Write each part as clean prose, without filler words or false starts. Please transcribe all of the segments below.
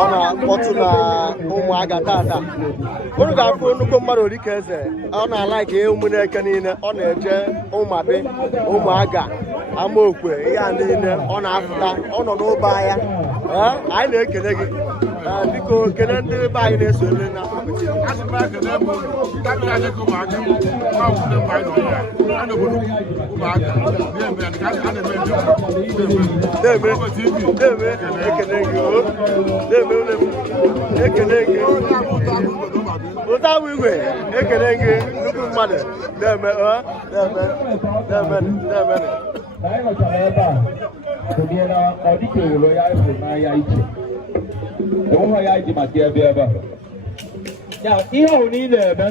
ọ na-akpọtụ na Umuaga tata unu ga-afụ nnukwu mmadụ orike eze ọ na-alaiki Umuneke niile ọ na-eje Ụmụabi Umuaga Amaokwe ihe a niile ọ na-afụta ọ nọ n'ụba ahịa anyị na-ekele gị biko kele ndị be anyị na-eso ele na ekele gị ụta bụ igwe ekele gị nnukwu mmadụ na-eme ihe ahụ niile eme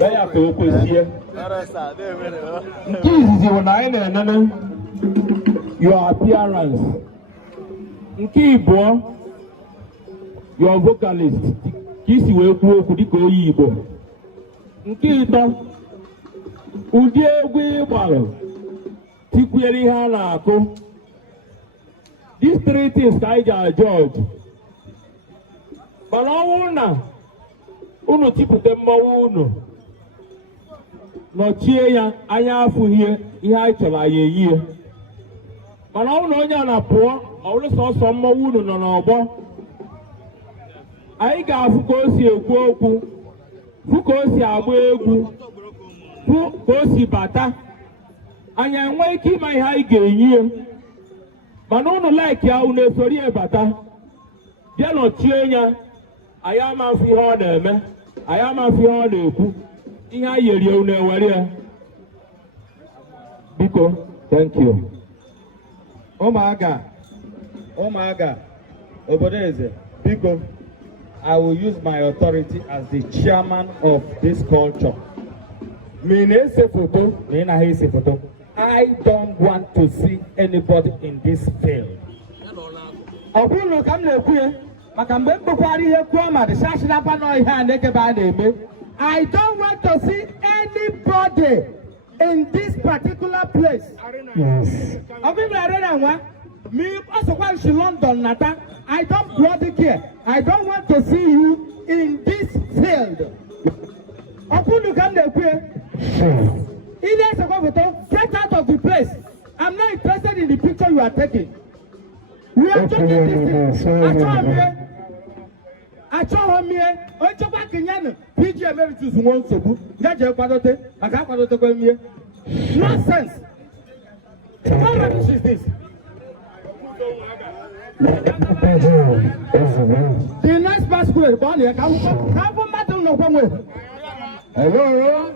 na ya ka o kwesịe nke izizi bụ na anyị na-enene your appearance, nke ịbụọ your vocalist ka isi wee kwuo okwu dịka onye Igbo, nke ịtọ ụdị egwu ịgbalụ tikwunyere ihe a na-akụ. These three things ka anyị ji ajọji. Mana ọ bụrụ na unu tipụta mmanwụ unu nọchie ya anya afụghị ihe anyị chọrọ anyị eyie, mana ọ bụrụ na onye a na-apụọ ọ bụrụ sọsọ mmanwụ unu nọ n'ọgbọ, anyị ga-afụ ka o si ekwu okwu, fụ ka o si agba egwu, fụ ka o si bata. Anyị enwe ike ịma ihe anyị ga-enye, mana unu like ya unu esori ya bata bịa nọchie ya. Anyị ama mfe ihe ọ na-eme, anyị ama mfe ihe ọ na-ekwu, ihe anyị yeri unu ewere ya. Biko, thank you. Umuaga, Obodo Eze, biko, I will use my authority as the chairman of this culture. I don't want to see anybody in this field. I don't want to see anybody in this particular place. Yes. Me also want to London, Nata. I don't bloody care. I don't want to see you in this field. Get out of the place. I'm not interested in the picture you are taking. We are taking this thing. I saw him here. I took back in Yan. PG Emeritus won't so good. Gaja Padote. I can't Padote go here. Nonsense. What rubbish is this? The next masquerade, Bonnie, I can't matter no one way. Hello?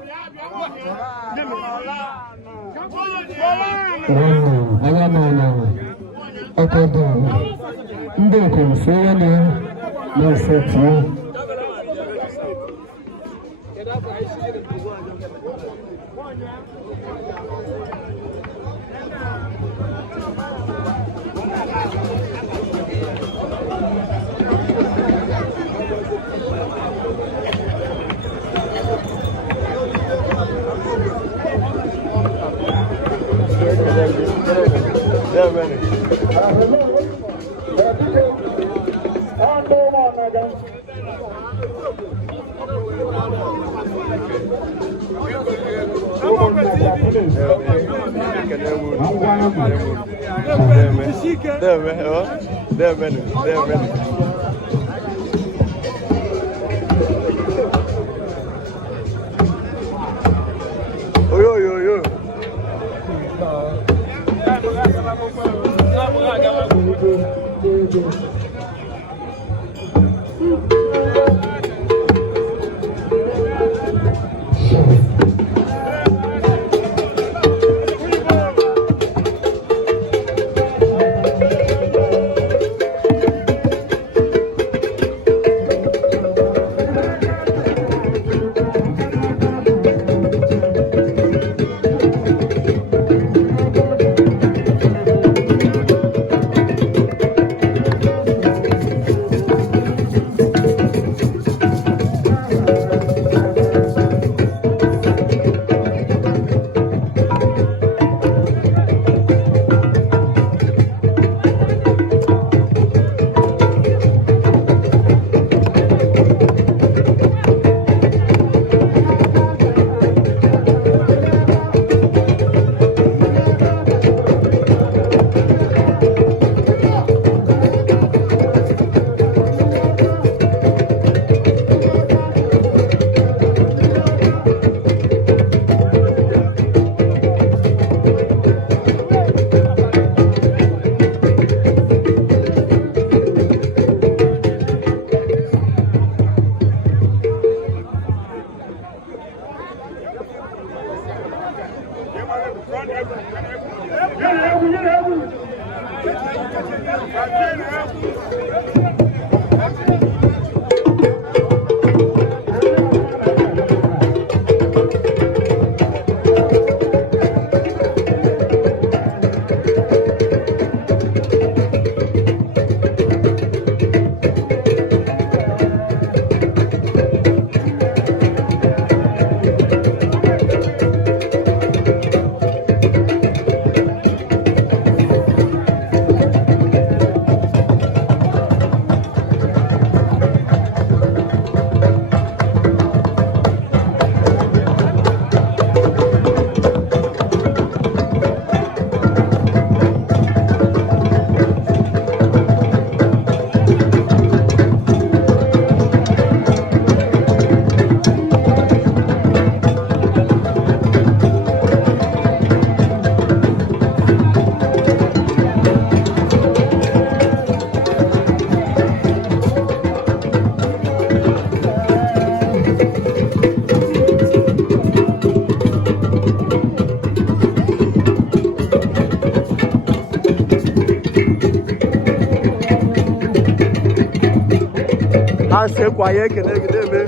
Kwa ye kene gide me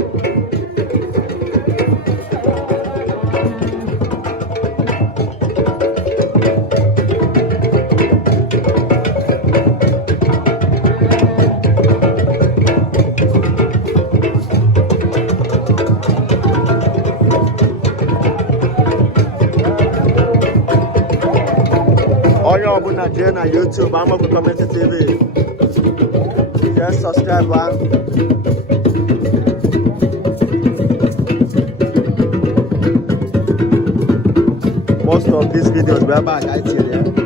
onye ọbụla jee na YouTube Amagu Community TV just subscribe most of these videos were back I tell you.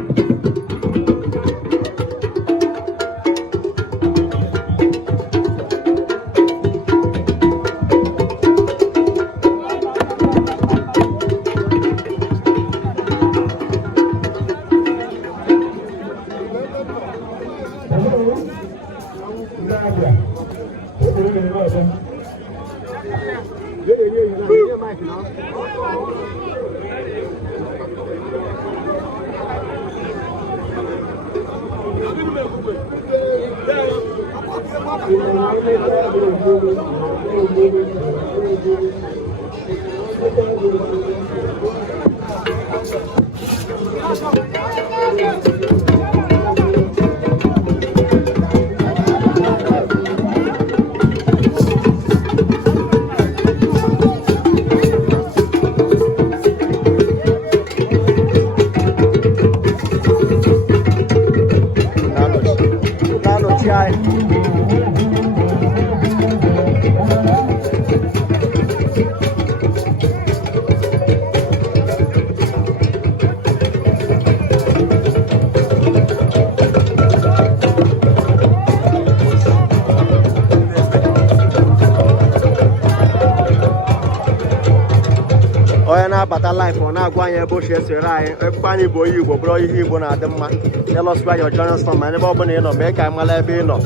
Bata life on agwa anyị ebe ochie sere anyị ekpe anyị bụ onye Igbo bụrụ ihe Igbo na-adị mma elọsịkwa your Johnson ma ebe ọ bụla ị nọ mee ka anyị mara ebe ị nọ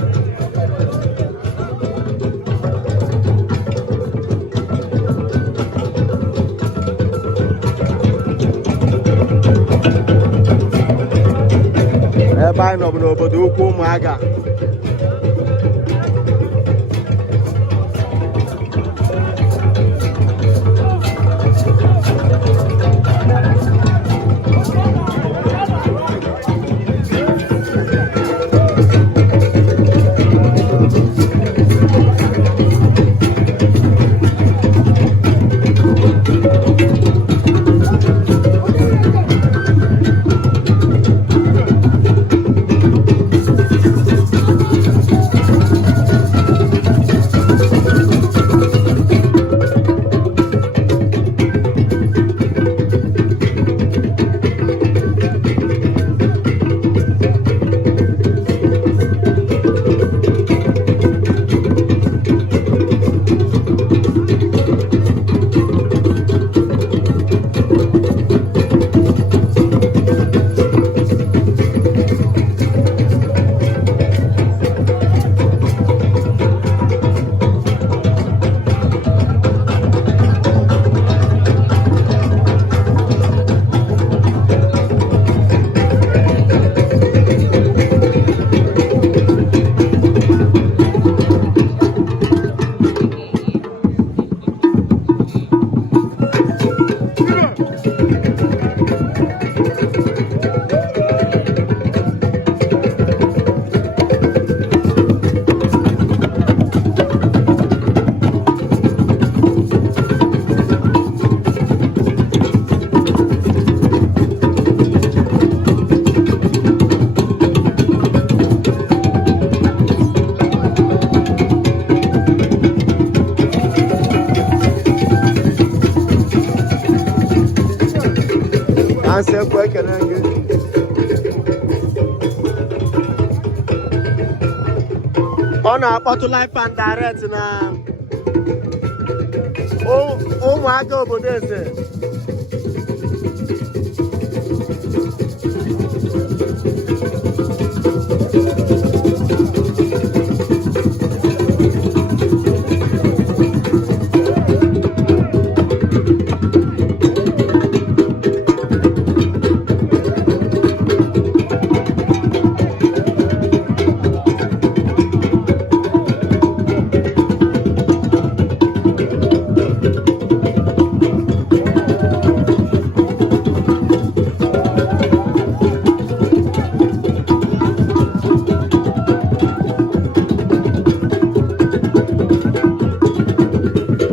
ebe anyị nọ bụ n'obodo ukwu Umuaga Igbo ekele gị. Ọ na-akpọtụ live and direct na Umuaga obodo eze.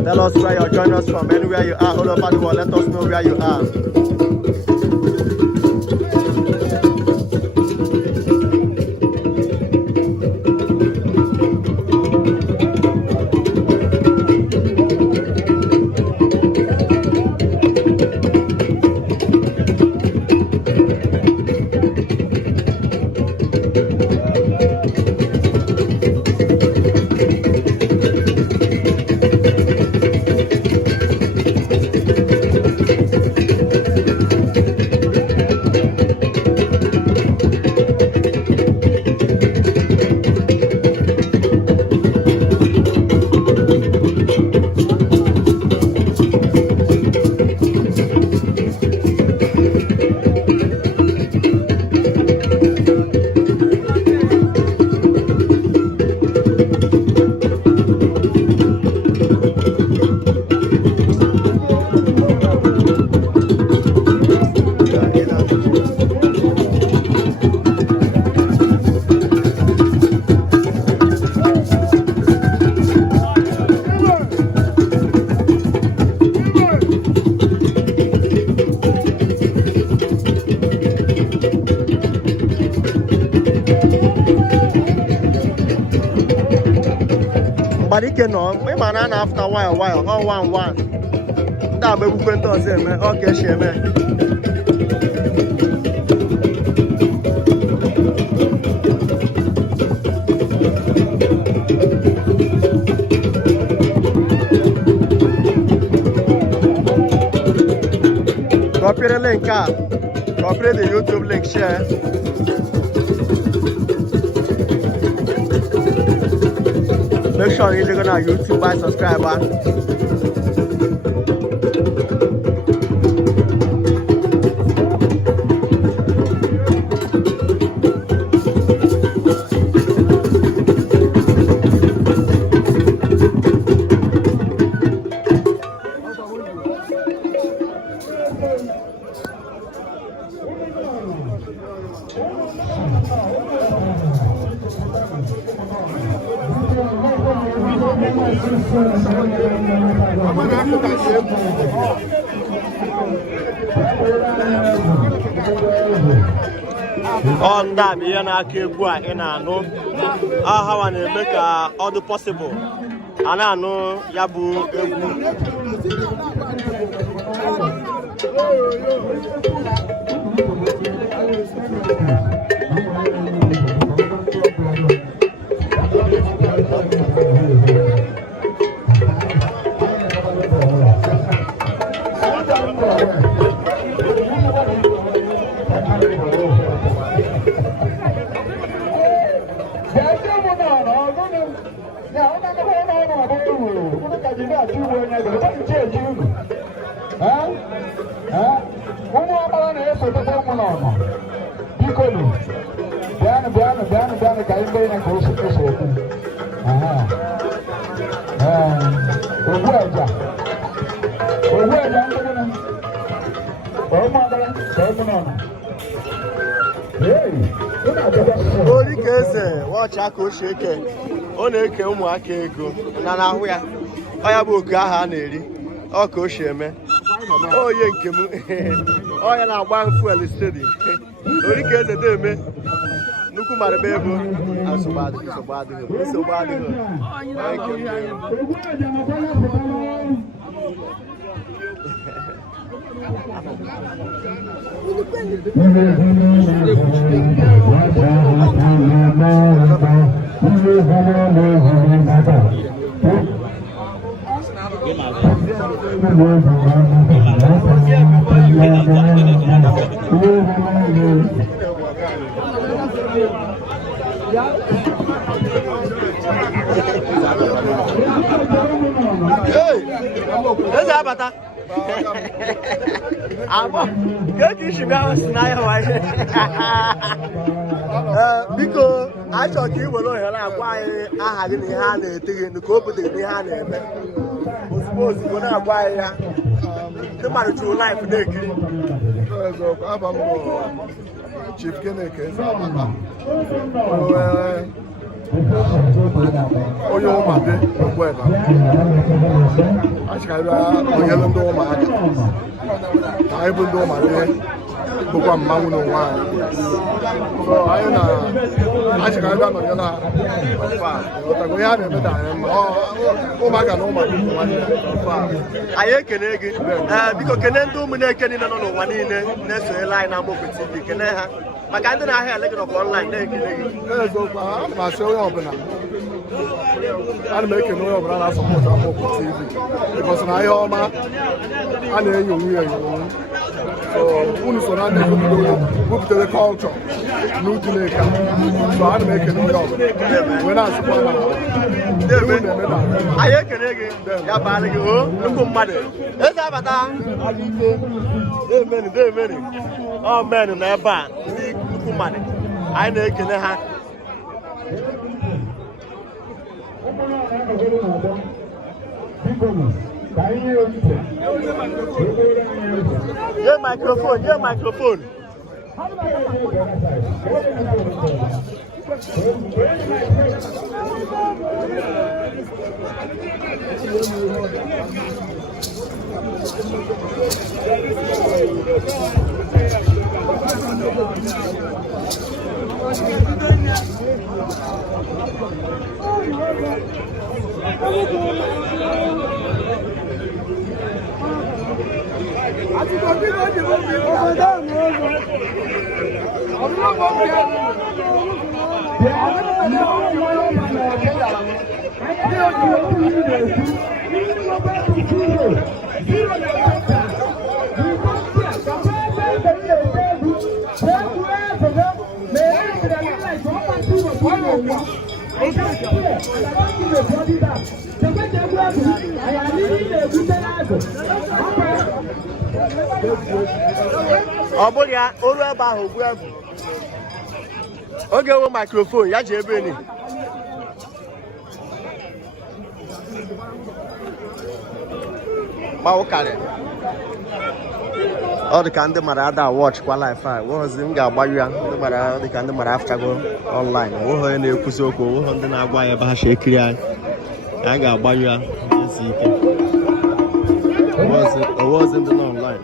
Tell us where you're joining us from, anywhere you are, all over the world. Let us know where you are. Ike nọ ịma na na after while ọ one ndị agba egbukwe ndị ọzọ eme ọ ka esi eme copy the link copy the YouTube link share. Make sure you look on YouTube by subscriber. Ọ ndị a bụ ihe na-aka egwu a ị na-anụ ahawa na-eme ka ọ dị possible a na-anụ ya bụ egwu. Orikeze watch aka osheke ọ na-eke ụmụaka ego na n'ahụ ya ọ ya bụ oke aha a na-eri ọ ka o si eme oye nke m ọ ya na-agba fuel steady Orikeze na-eme nnukwu marịba ego nsogbu adịghị biko achọ ka ị were ohere agwa anyị aha gị na ihe a na-ete gị ka o butere n'ihe a na-eme ozugbo ozugbo na-agwa anyị ya ndị mmadụ chụrụ laịf na-ekiri aba m bụ Chief Iheaneke onye ụmụadị Ogbueba achịkarịa onyelu ndị ụmụaka na anyị bụ ndị ụmụadị bụkwa mmanwụ n'onwe anyị anyị na-achịkarịa nọnyere ha ọtago ihe a na-eme da anyị mma ụmụaka na ụmụadị anyị ekene gị biko kene ndị ụmụneke niile nọ n'ụwa niile na-esonyela anyị na Amokwe TV kene ha maka ndị na-ahịa ele gị nọkwa ọnlaịn na-ekele gị eziokwu a na-asị onye ọbụla ana m ekene onye ọbụla na-asọpụta Amokwe TV bikọsi na ihe ọma a na-enyo nwunye enyo unu so na ndị bupụtere kọlchọ n'Utuneka so ana m ekene onye ọbụla wee na-asịkwa na anyị ekene gị ya baara gị o nnukwu mmadụ eze abata alike demeri ọ menụ na ebe a ndị nnukwu mmadụ anyị na-ekene ha ye microphone ọ bụrụ ya oru ebe ahụ ogbu ebu oge nwe microphone ya ji ebe ni gbaụkarị ọ dị ka ndị mara ada watch kwa life a weghọzi m ga-agbayu ya ndị mara dị ka ndị mara afchago online onweghị onye na-ekwuzi okwu onweghị ndị na-agwa ya ebe ha si ekiri anyị a ga-agbayu ya ezi ike onweghịzi ndị nọ online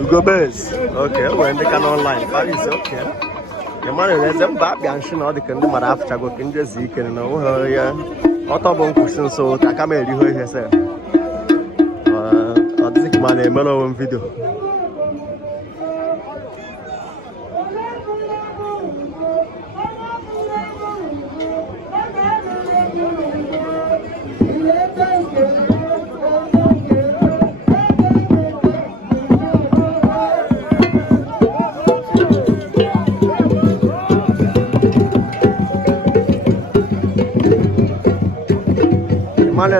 Ugo Bez, okay, we're in the can online. Paris, okay. The man is a bad young or the can do my after go in the Zik and know yeah. Autobon cushion so I come here, you hear yourself. I think my name on video.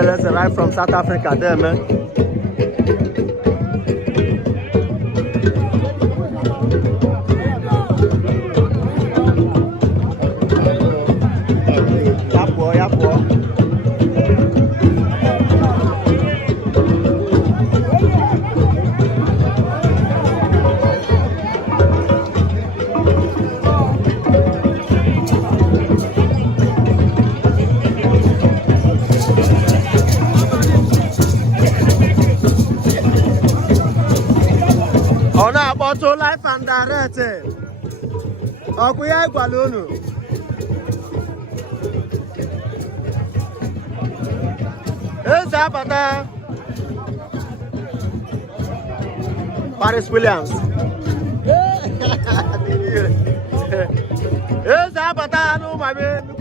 that's right from South Africa there, man. To life and direct. Okuya Gwalunu. It's Abata. Paris Williams. It's Abata, no, my man.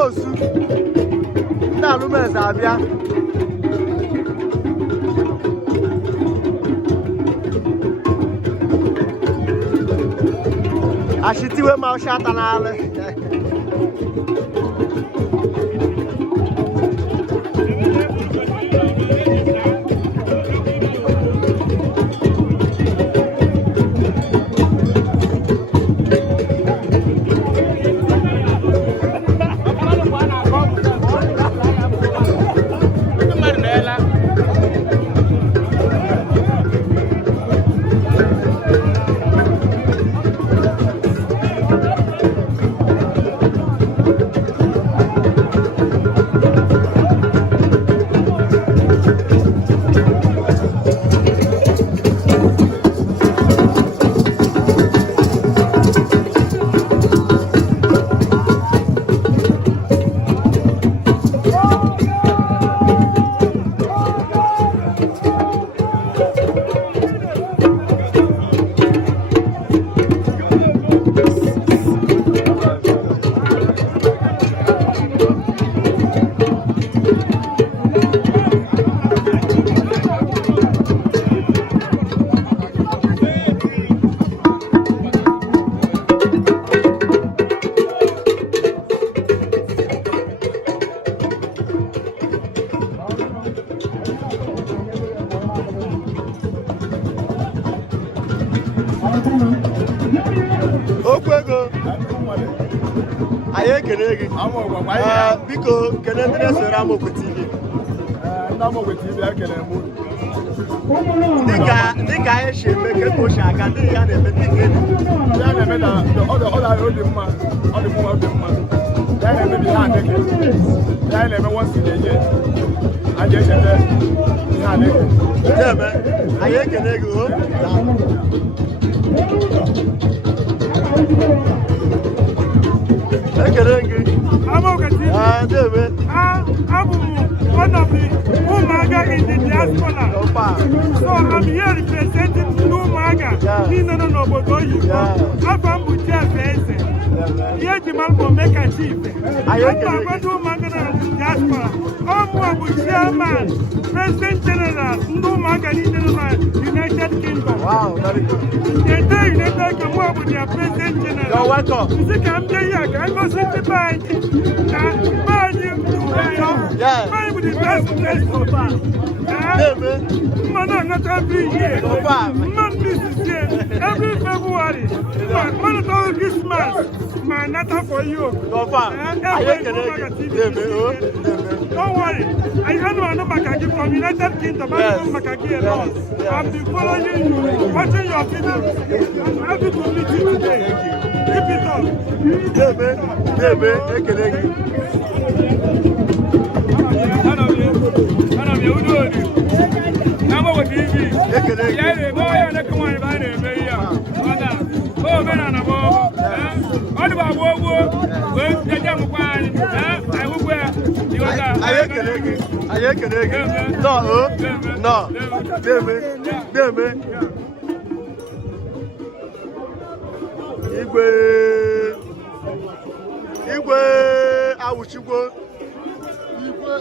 Osu. Nda lume zabia. Ashitiwe ma shata na ale. Okwego. Aye kenegi. Biko kene ndine sora Amokwe TV. Amokwe TV akele mu. Dika aye sheme ke ko shaka ndi ya na eme dike. Ya na eme da all the mma. All the mma. Iheaneke. Iheaneke once in a year. I just said Iheaneke. Yeah, man. Iheaneke, oh. I'm one of the Umuaga in the diaspora. So I'm here representing Umuaga in Obodo-Ukwu. I'm here to make a chief. I'm Umuaga in the diaspora. I'm chairman, President General, Umuaga in the United Kingdom. Wow, very good. The United Kingdom with their President General. You're welcome. You see, I'm here. I'm going to sit the bank. Yeah. Mine with the best place so far. Yeah, man. Man, not every year. So far. Man, this is here. Every February. Man, all Christmas. Man, not for you. So far. Don't worry. I know Makagi from United Kingdom. Yes. I've been following you, watching your videos. I'm happy to meet you today. Keep it up. Igwe awuchigwo igwe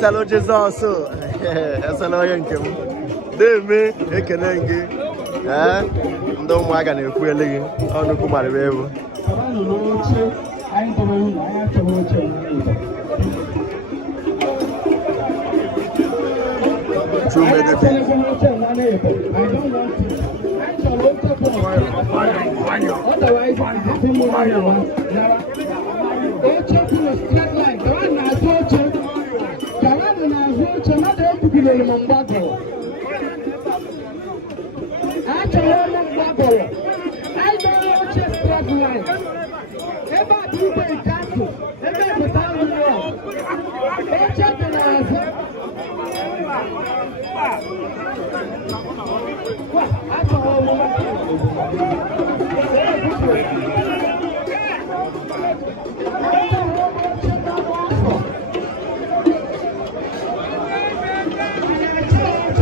Hello, Jesus. Hello, Yankem. Deme, Ekenenge. Ndị ụmụaka na-ekwu eleghị ọnụ kwụmarịrị ewu. Two minutes.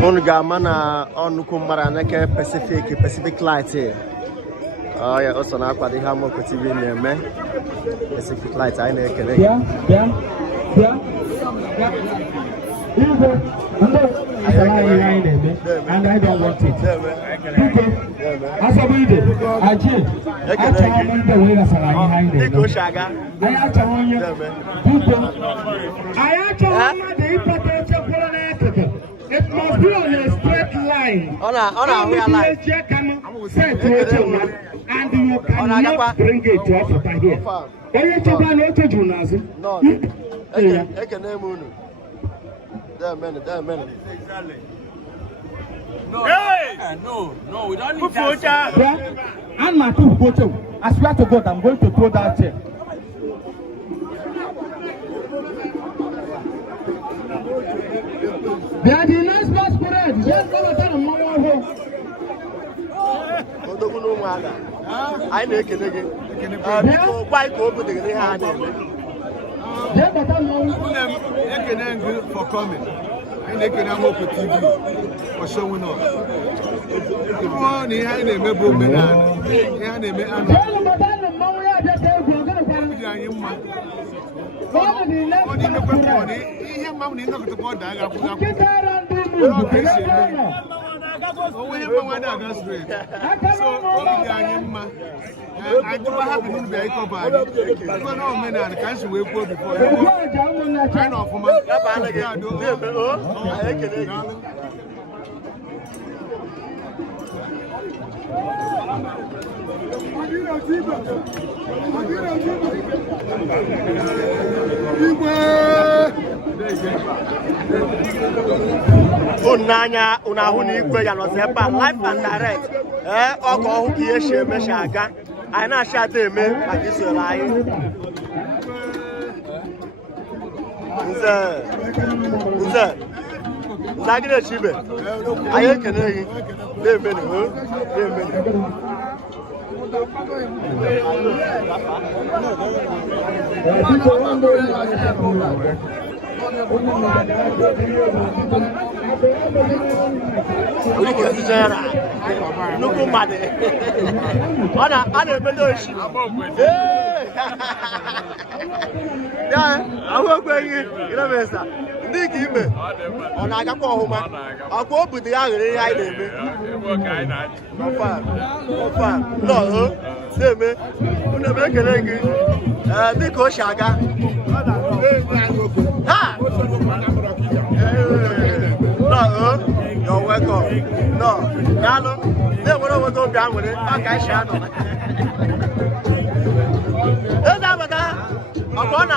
Unu ga-ama na nnukwu Iheaneke Pacific Light ya o so na-akwado ihe Amoko TV na-eme Pacific Light anyị na-ekele gị. And I don't want it. As a leader, I did. I it must be on a straight line. And you cannot bring it to us over here. No. No, we don't need that. And my two photo. I swear to God, I'm going to throw that chair. They are the nice masquerade. Just go to the mother. I know Iheaneke. For coming. Iheaneke TV for showing up. I do have a little bit of a no man and can't wait for before. I know for my Unanya unahuni ikwe ya no sepa live and direct ogo hu ki ye she me shaga ai na sha te me maki so lai nze zagire chibe aye kene yi le me ni Nuku made. Ana bedo shi. Ya, awo gbe yi, ire mesa. Ndi ki ime. Ona aga kwa homa. Akwa obudu ya ghere ya ime. Ofa. No, seme. Una be kele gi. Ndi ko shaga. Ha! No, you're welcome. No, Nalo, they will go down with it. Okay, Shadow. There's that. Upon a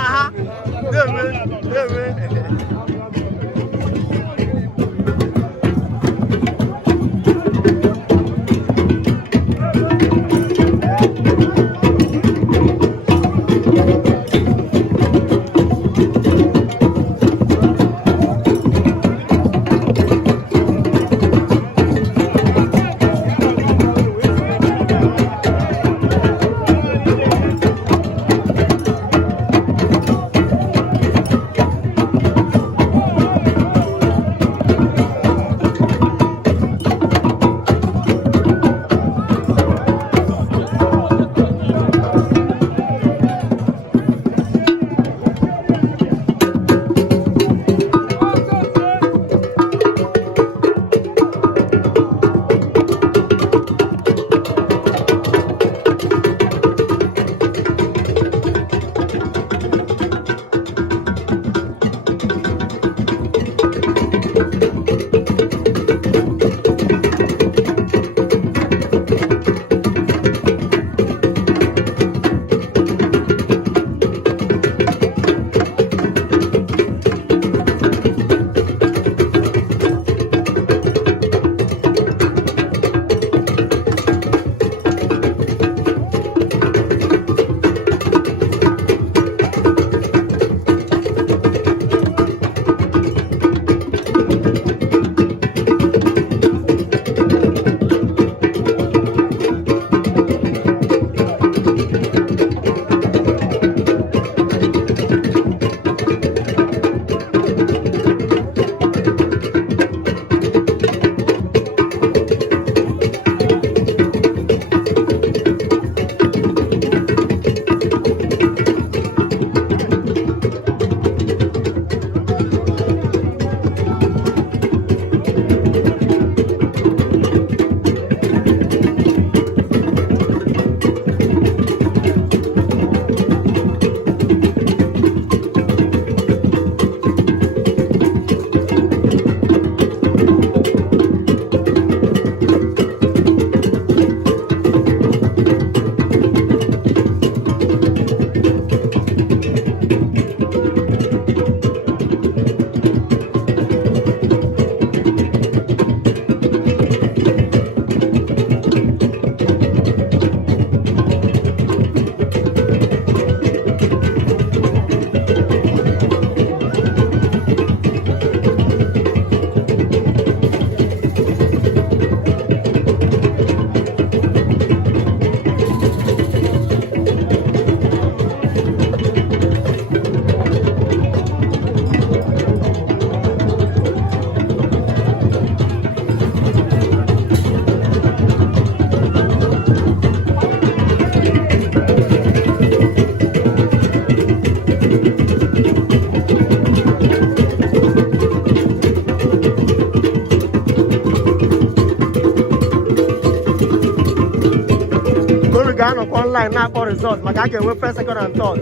ga-anọkwa online na-akpọ result maka a ga-enwe first, second and third.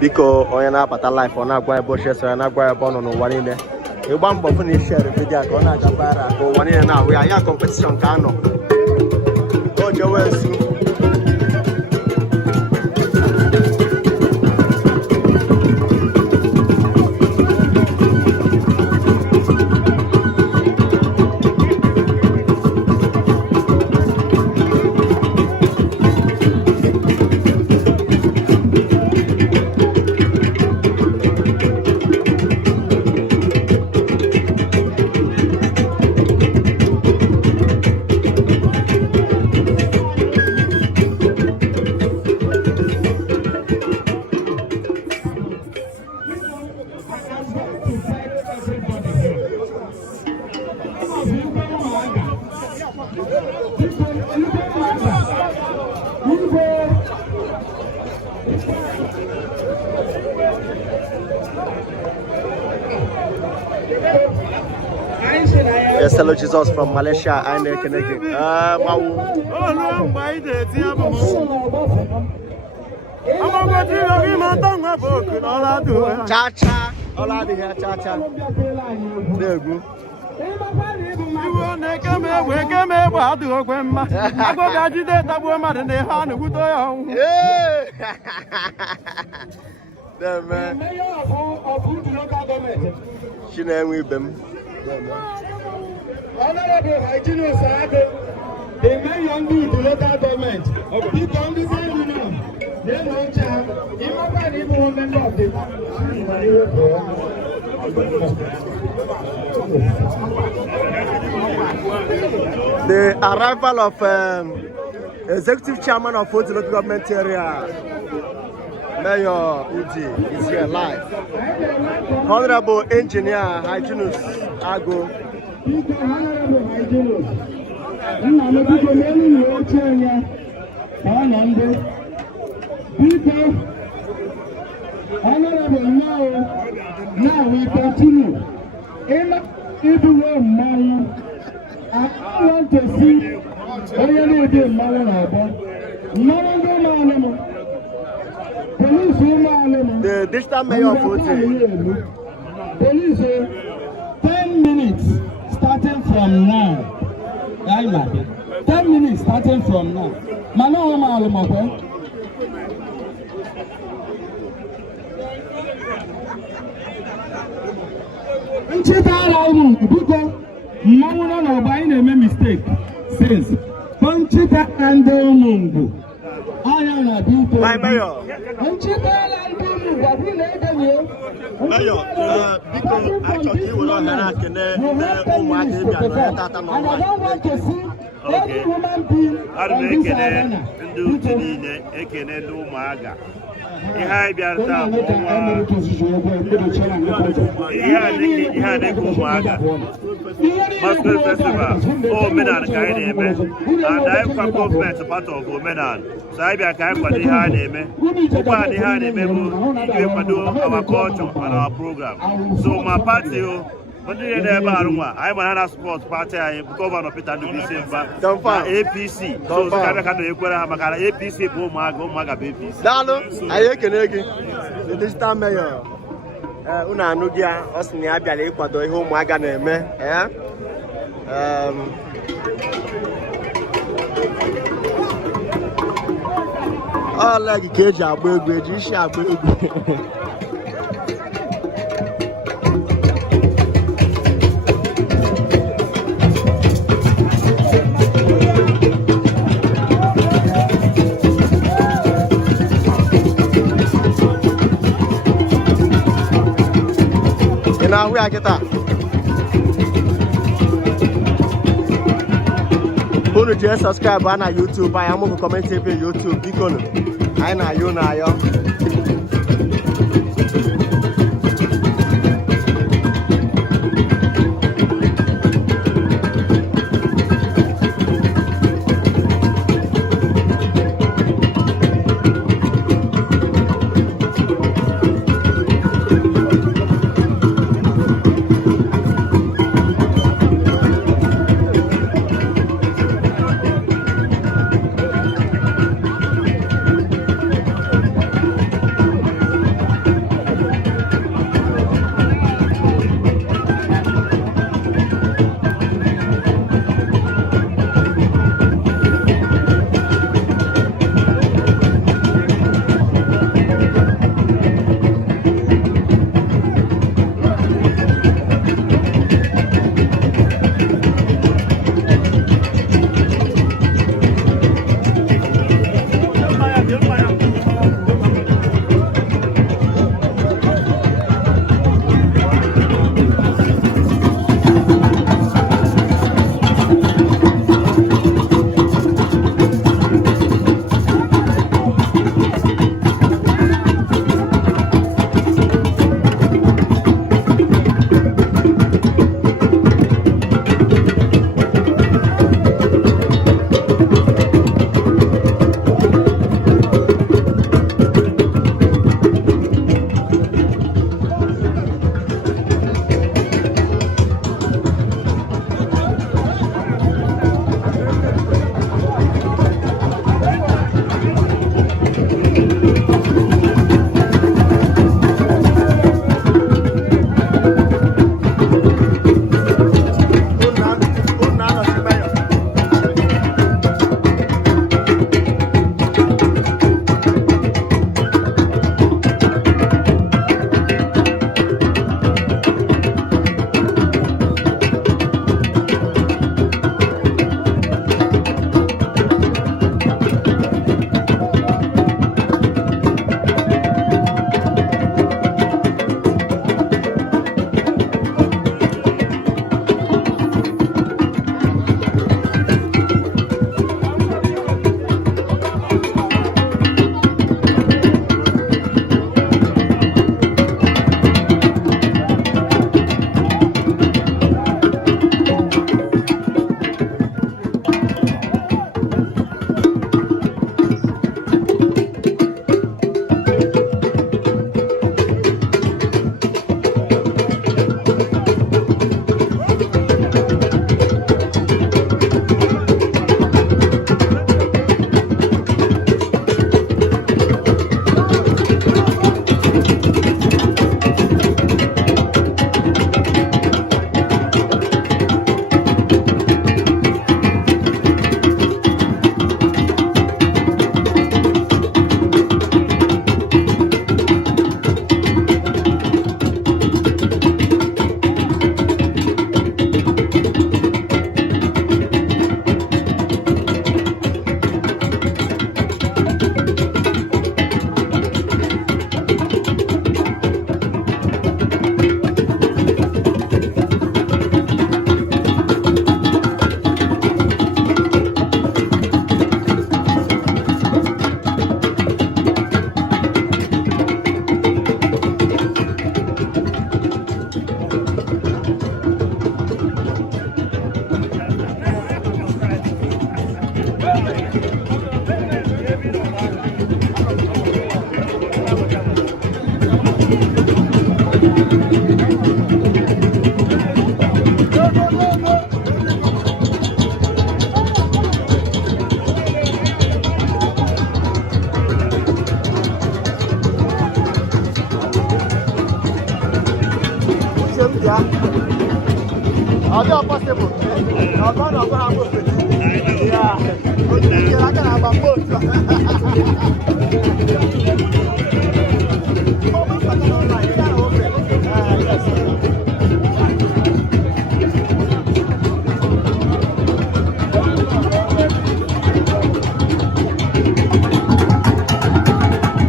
biko onye na-abata life ọ na-agwa ebe ochie so ya na-agwa ebe ọ nọ n'ụwa niile ịgba mbọ fụ na ishare vidio ka ọ na-aga viral ka ụwa niile na-ahụ ya ya competition ka anọ o jewe nsu fellow Jesus from Malaysia, Iheaneke. Cha cha, all out here, cha cha. There you go. Yeah, man. She name with them. Honorable Hygienist Ado, the mayor of the local government, he can be very union. They don't have, even member of the arrival of executive chairman of the local government area, Mayor Uji, is here live. Honorable Engineer Hygienist Ago. Honorable Hygienist. Honorable, now we continue. Everywhere, I want to see the distant mayor of Uji. Police, 10 minutes starting from now. 10 minutes starting from now. Because no buying a mistake since Conchita and Mungu. I am a beautiful. My mayor. Mayor, because actually you will not have I don't want to see any woman being on this arena. Iheaneke Umuaga Masquerade Festival. Oh, Medan Kaineme, and I am government part of Medan. So I be a kind of Iheaneke. Iheaneke our culture and our program. So my party. I'm an sports party. Governor Peter December. APC. So APC. Umuaga APC. Dalo, Iheaneke. The distant mayor. Una Nugia, Osnia Biale, Ecuador, Umuaga name. All like cage, I will be now we are getting. Who just subscribe on YouTube? I am going to comment on YouTube. Because I know you now. Are they possible? I'm going to have both. Yeah. I can have a boat.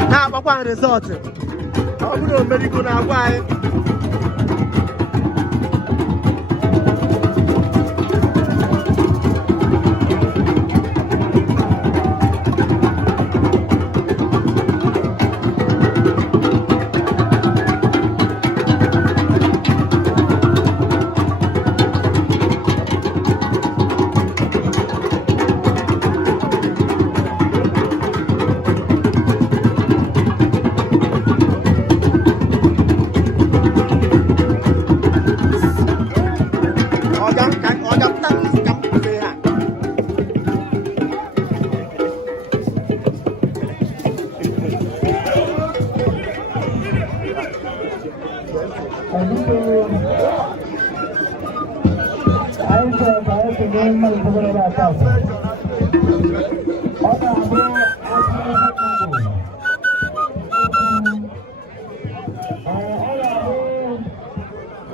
Now, I'm resort. I'm going to medical now. Why?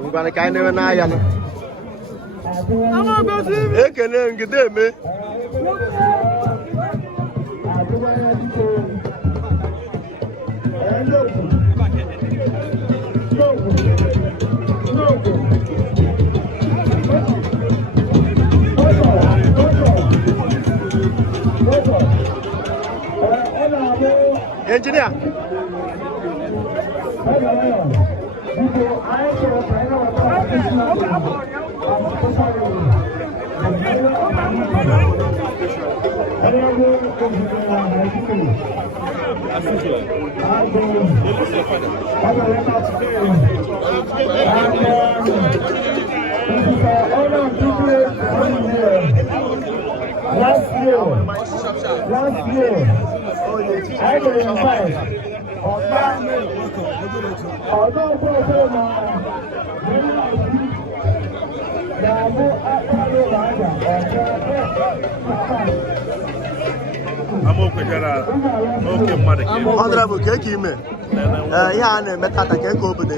Ngwana ka anyị na-aya no. Ekene ngide eme. Engineer. Last year, I will invite Honorable Keke ime. Iheaneke tata ka eke obodo.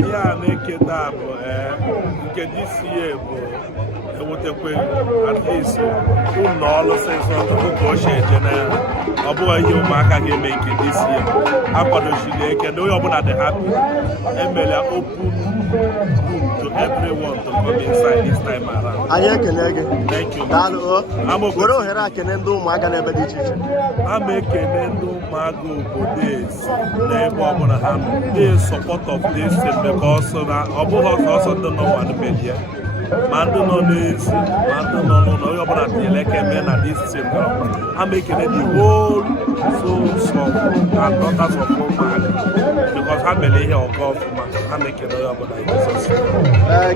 Iheaneke taa bụ nke this year bụ ewetekwe at least ụlọ ọrụ sensọs bụ ka o si eje na ọ bụghị ihe ụmụaka ga-eme nke this year akwadochiri eke na onye ọbụla dị happy emere open to everyone to come inside this time around. Anyị ekele gị. Thank you. Daalụ. Were ohere a kene ndị ụmụaka n'ebe dị iche iche. I'm ekele ndị ụmụaka obodo ezi n'ebe ọbụla ha nọ. They support of this thing because na ọ bụghị ọsọ ndị nọ nwa n'media. Ma ndị nọ n'ezi, ma ndị nọ n'ụlọ onye ọbụla tinyere aka eme na this thing. I'm ekele the whole souls of and daughters of Umuaga because ha mere ihe ọga ọfụma. I'm ekele onye ọbụla Jizọs.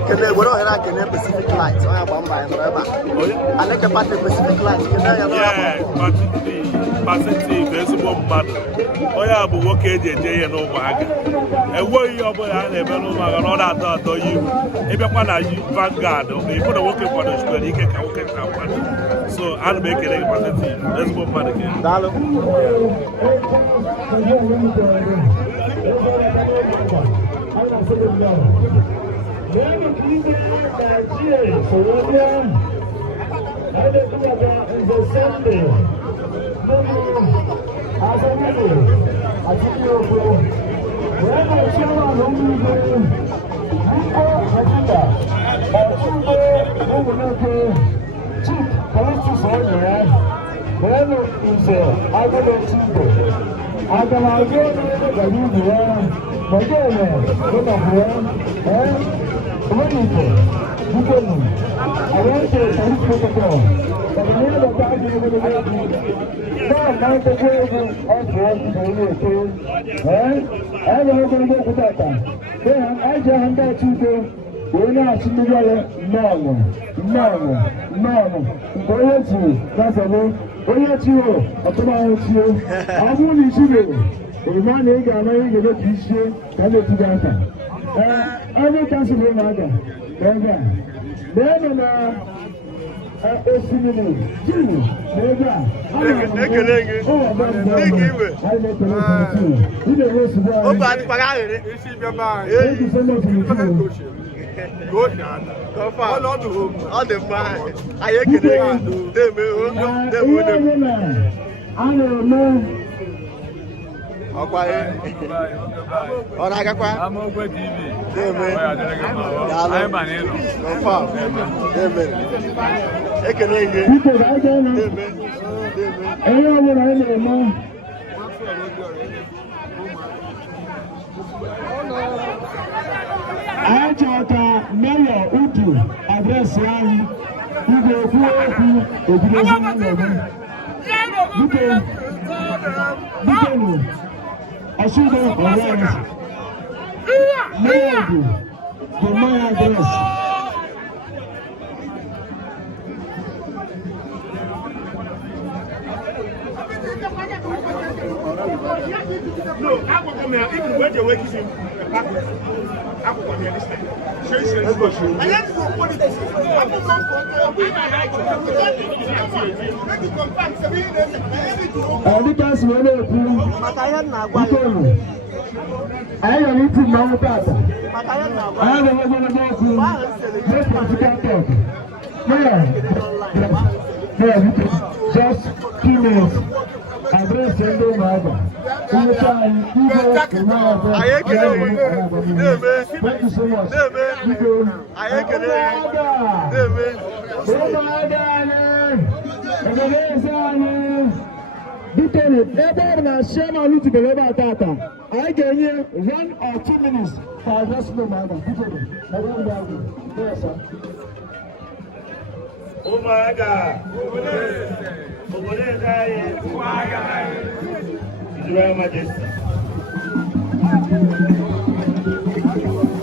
Kene were ohere a kene Pacific Light. Onye agba mba ya nọrọ ebe a. Aneke Party Pacific Light. Kene ya nọrọ ebe a. Positive ezigbo mmadụ. Onye a bụ nwoke eji eje ihe n'Umuaga. Enweghị ihe ọbụla a na-eme n'Umuaga na ọ na-atọ atọ ya ihu. Ịbịakwa na Vanguard, ịbụ na nwoke kwadochikwere ike ka nwoke ka mmadụ. So ana m ekele gị positive ezigbo mmadụ gị. Daalụ. I want to Just 2 minutes. Address and Umuaga. Thank you so much. I gave you 1 or 2 minutes for addressing Umuaga. Umuaga. His Royal Majesty,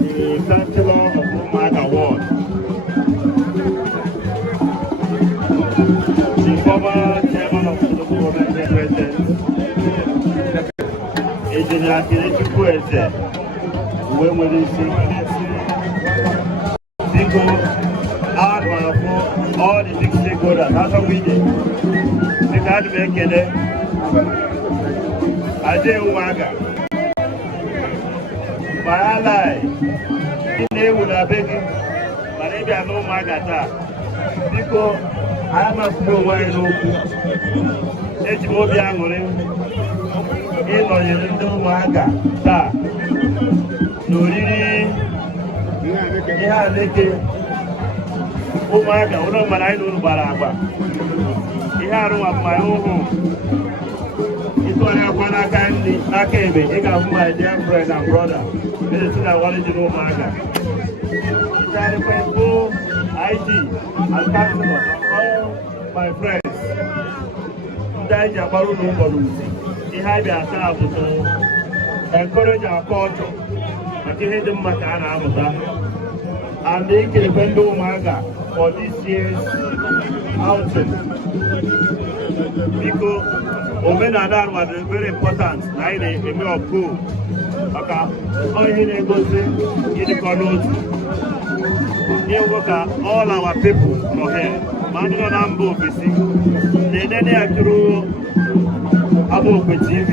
the Chancellor of Umuaga Ward, the former Chairman of the local government President, Iheaneke when will you see all the big stakeholders? That's what we did. We had to make it. I say Umuaga. My ally, in there would have been, but maybe I know Umuaga. Because I am a small wine open. It's more young. In or you know Umuaga. No, really, Iheaneke. Umuaga, we don't mind no baraba. He had my own home. It's one of one candy. I came in. He got my dear friend and brother. This is I wanted to know Umuaga. He had a friend who ID and councillors, all my friends. That Jabaru no Balusi. He had the attack to encourage our culture. But he had them Matana. And they can defend Umuaga for this year's outing. Because Omenadar was very important. I need a mere cool. All he goes in the corner. Here work all our people from here. Manuel Nambo Bisi. They then are through Obodo-Ukwu TV.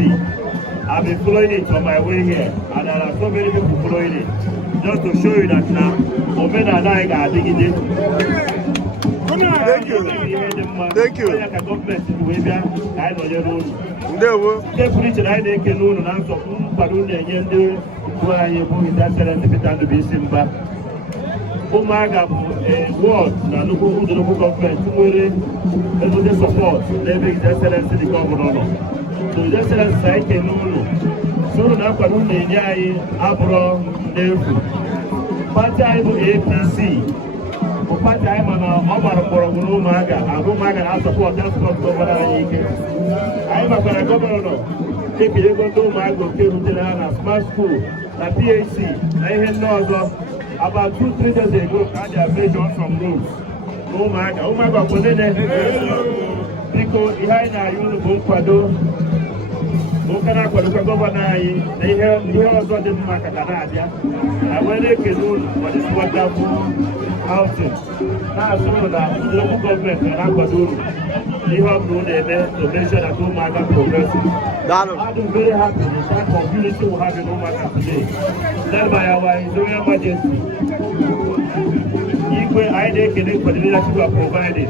I've been following it on my way here. And there are so many people following it. Just to show you that now, Obodo and I are digging it. Thank you. Thank you. Umuaga ward na local government where support His Excellency the Governor. So His Excellency I can know. So na kwa nune nyai abro nefu. Party APC pati anyị ma na ọ gbara mgbọrọgwụ n'ụmụaka agụ ụmụaka na-asọpọtụ spọt gọvanọ anyị ike. Anyị makwara gọvanọ ekele ego ndị ụmụaka oke rutere ha na smart school na PhD na ihe ndị ọzọ. About 2-3 days ago ka a ji measure from roads n'ụmụaka. Ụmụaka ọkpọdede biko ihe anyị na-arịọ unu bụ nkwado ụka na-akwadokwa gọvanọ anyị na ihe ọzọ dị mma ka na-abịa. Na wee na-ekele unu for this wonderful outing. Na-asụ unu na local gọọmenti na-akwado unu ihe ọ bụla unu eme to make sure that ụmụaka progressive. I'm very happy with that community we have in Umuaga today, led by our His Royal Majesty. Igwe Iheaneke for the leadership we are providing.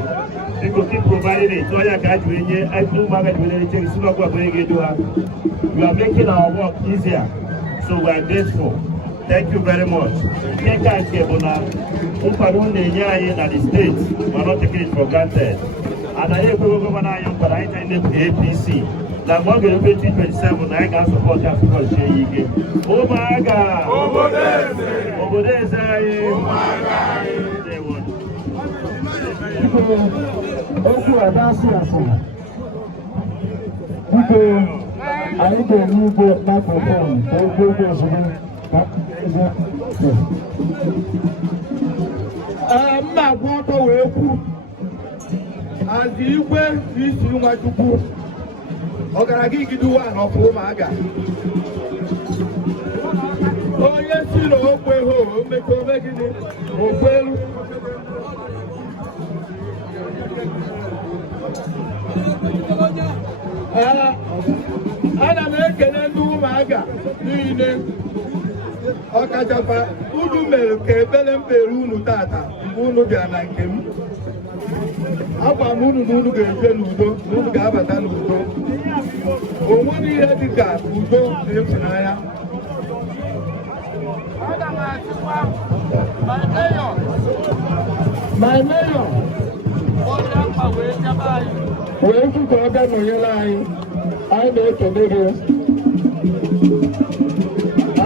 We will keep providing it. So I can do it. I do my we are making our work easier. So we are grateful. Thank you very much. Iheaneke na the state. We are not taking it for granted. And I hear Governor APC. That one will be 2027, I can support that for Ike. Umuaga! Obodo-Ukwu! Okwu adasị asị. Biko, anyị ga-enye igwe microphone ka okwu okwu ozugbo ka eze. M na-agwa ọtọ wee kwu, azị igwe isi Nwachukwu. Ọ gara gị giduwa n'ọkụ ụmụaka. Onye si n'okwe ho omeke ome gịnị okwelu. Ana m ekele ndị ụmụaka niile ọkachakwa unu mere ka ebere mbere unu tata mgbe unu bịara na nke m. Agwa m unu na unu ga-eje n'udo na unu ga-abata n'udo. Onweghị ihe dị ka udo na ịhụnanya. My mayor wee kwu ka ọ bịa nọnyere anyị na-ekele gị.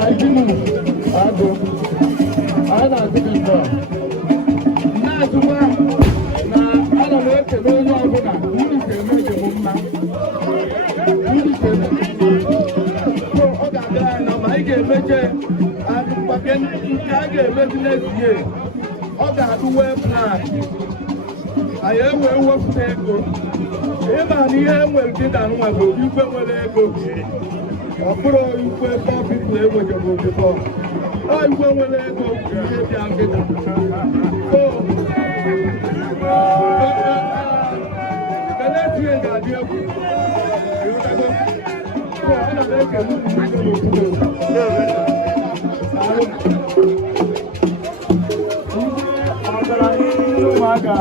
Anyị na-adụ gị mbọ. Na-atụkwa na ana m ekele onye ọbụla unu ga-eme dị m mma. Ọ ga-adịra anyị na ma anyị ga-emeje mgbake nke a ga-emezi n'ezie. Ọ ga-adụ wee plan. Anyị ewee wepụta ego. Ịma na ihe enwere dị na nwa bụ igwe nwere ego. Ọ bụrụ igwe pọpịpụ enwejọba ojikọ. Ọ igwe nwere ego ihe bịa nkịta. Keletie ga-adị egwu. Ana m ekele unu n'okpuru. Umuaga.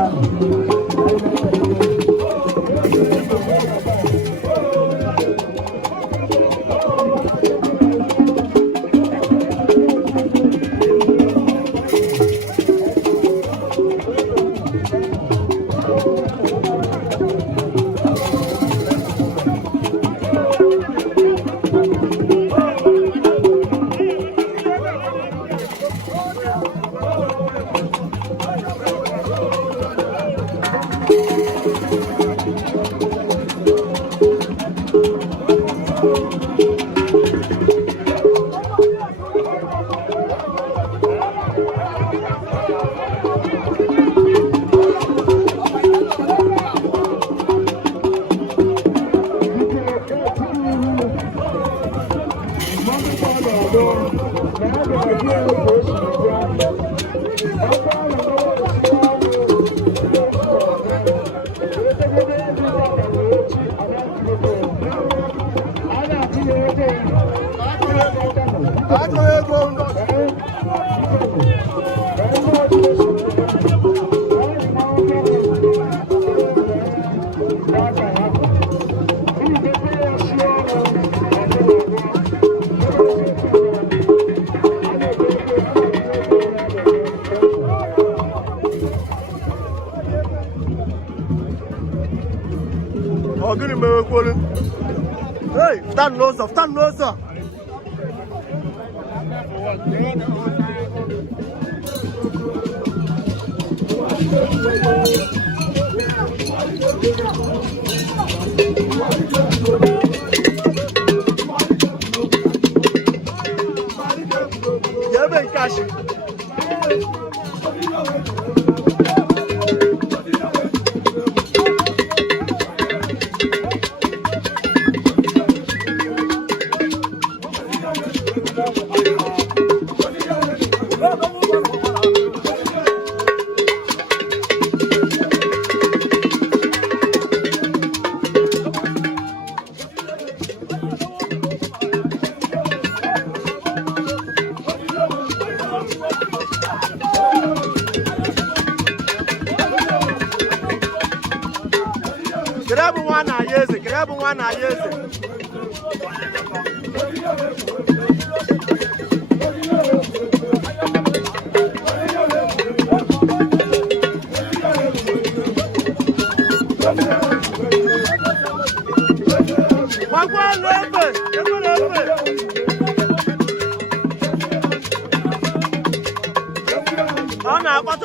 Hey, stand closer, stand closer.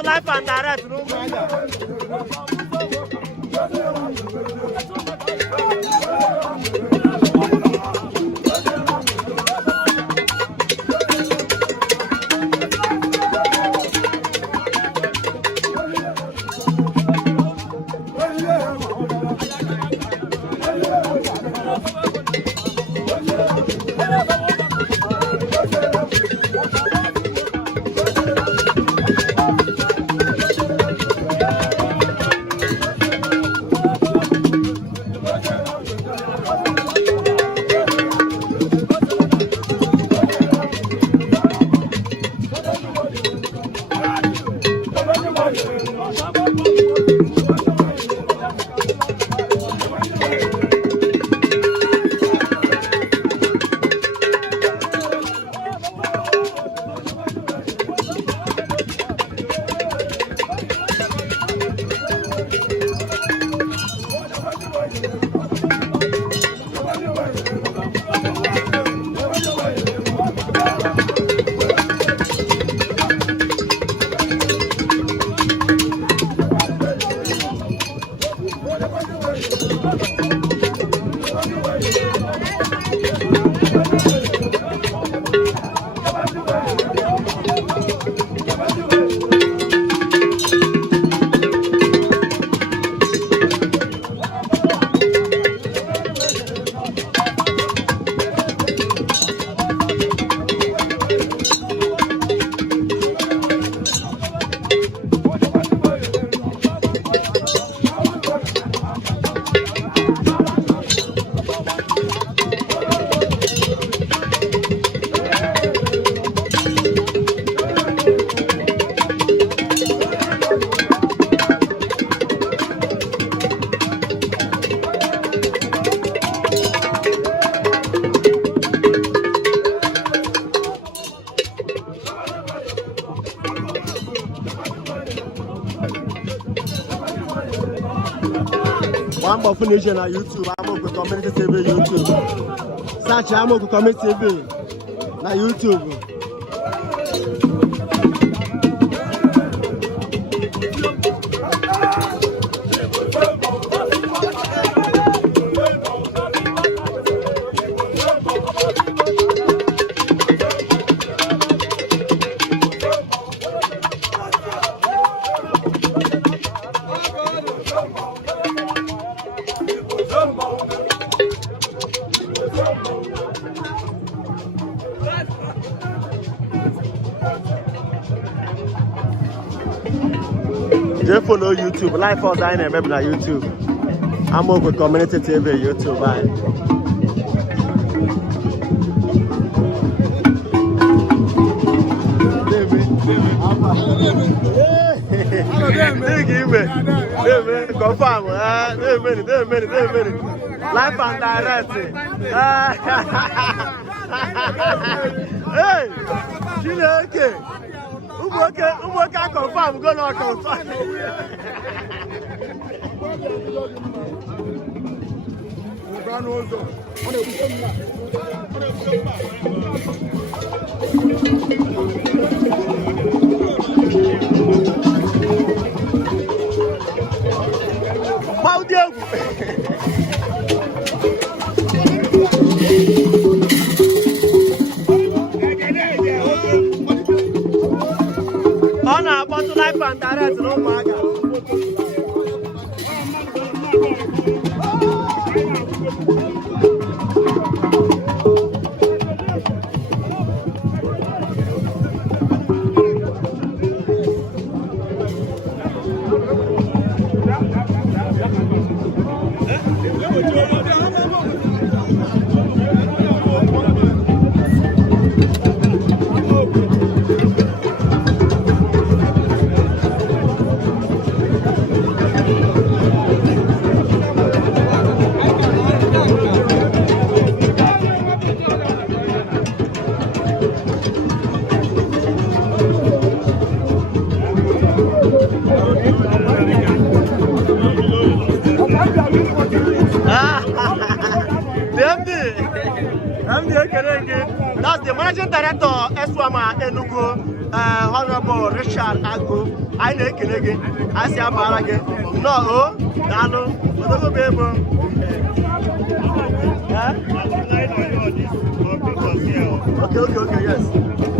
Life and direct, no matter. One Buffalo Nation on YouTube. Amoku Community TV YouTube. Search Amoku Community TV na YouTube. Just follow YouTube. Live for Dine maybe na YouTube. I'm over Community TV YouTube. Bye. Confirm. Live and direct. Hey, Iheaneke. Umuaga confirm, go not confirm. gị. That's the managing director Eswama Enugu, Honorable Richard Agụ. Anyị na-ekele gị. Anyị si amara gị. No, daalụ. Odogo bụ ebo. Okay, yes.